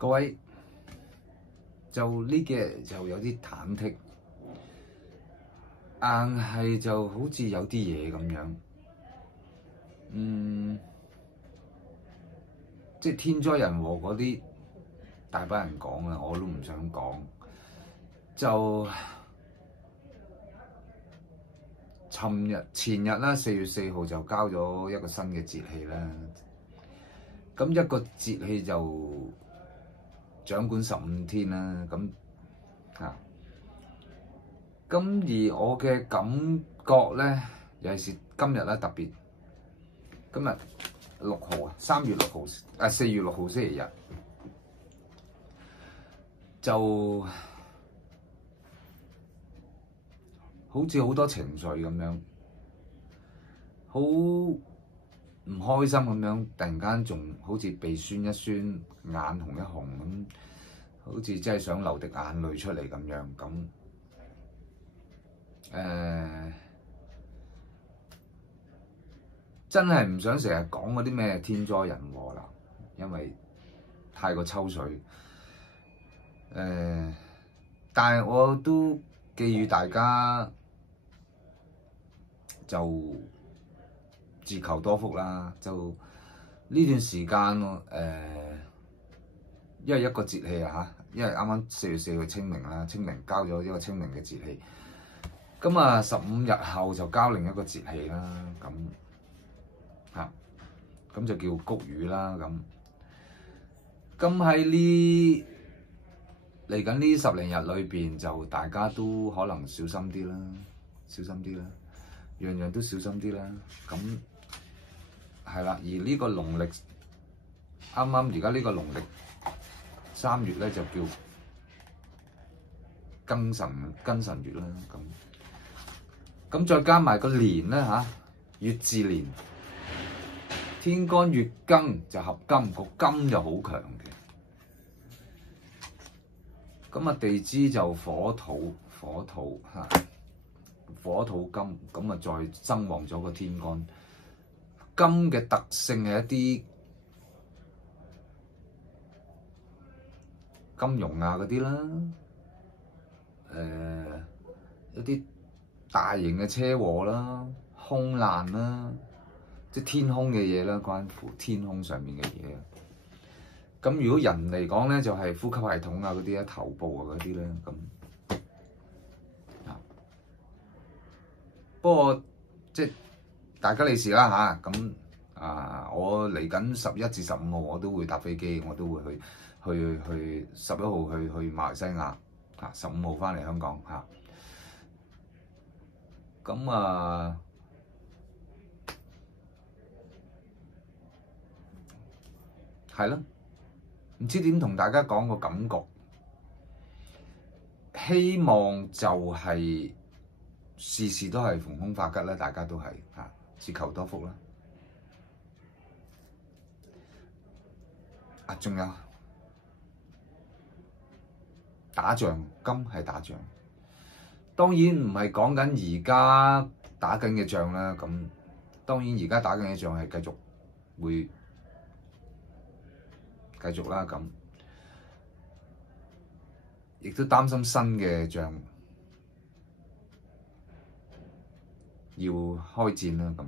各位就呢幾日就有啲忐忑，硬係就好似有啲嘢咁樣，即係天災人禍嗰啲大把人講啦，我都唔想講。就前日啦，4月4號就交咗一個新嘅節氣啦。咁一個節氣就掌管15天啦。咁而我嘅感覺咧，尤其是今日啦，特別今日6號啊，4月6號星期日，就好似好多情緒咁樣，好唔開心咁樣，突然間仲好似鼻酸一酸，眼紅一紅咁，好似真係想流滴眼淚出嚟咁樣咁。真係唔想成日講嗰啲咩天災人禍啦，因為太過抽水。但係我都寄語大家就自求多福啦。就呢段時間，因為一個節氣啊嚇，因為啱啱4月4號清明啦，清明交咗一個清明嘅節氣。咁啊，15日後就交另一個節氣啦，咁就叫谷雨啦。咁喺嚟緊呢10零日裏邊，就大家都可能小心啲啦，樣樣都小心啲啦。咁係啦，而呢個農曆啱而家呢個農曆3月咧，就叫庚辰月啦。咁再加埋個年咧嚇，月字年，天干月庚就合金，個金就好強嘅。咁啊，地支就火土嚇，火土金，咁啊再增旺咗個天干。金嘅特性係一啲金融啊嗰啲啦，一啲大型嘅車禍啦、空難啦，即係天空嘅嘢啦，關乎天空上面嘅嘢。咁如果人嚟講咧，就係呼吸系統啊嗰啲啊、頭部啊嗰啲咧。不過即係大吉利是啦嚇。我嚟緊11至15號我都會搭飛機，我都會去11號去馬來西亞，15號翻嚟香港嚇。係咯，唔知點同大家講個感覺，希望就係事事都係逢凶化吉啦，大家都係自求多福啦。仲有打仗，金係打仗，當然唔係講緊而家打緊嘅仗啦。咁當然而家打緊嘅仗係會繼續啦。咁亦都擔心新嘅仗要開戰啦。咁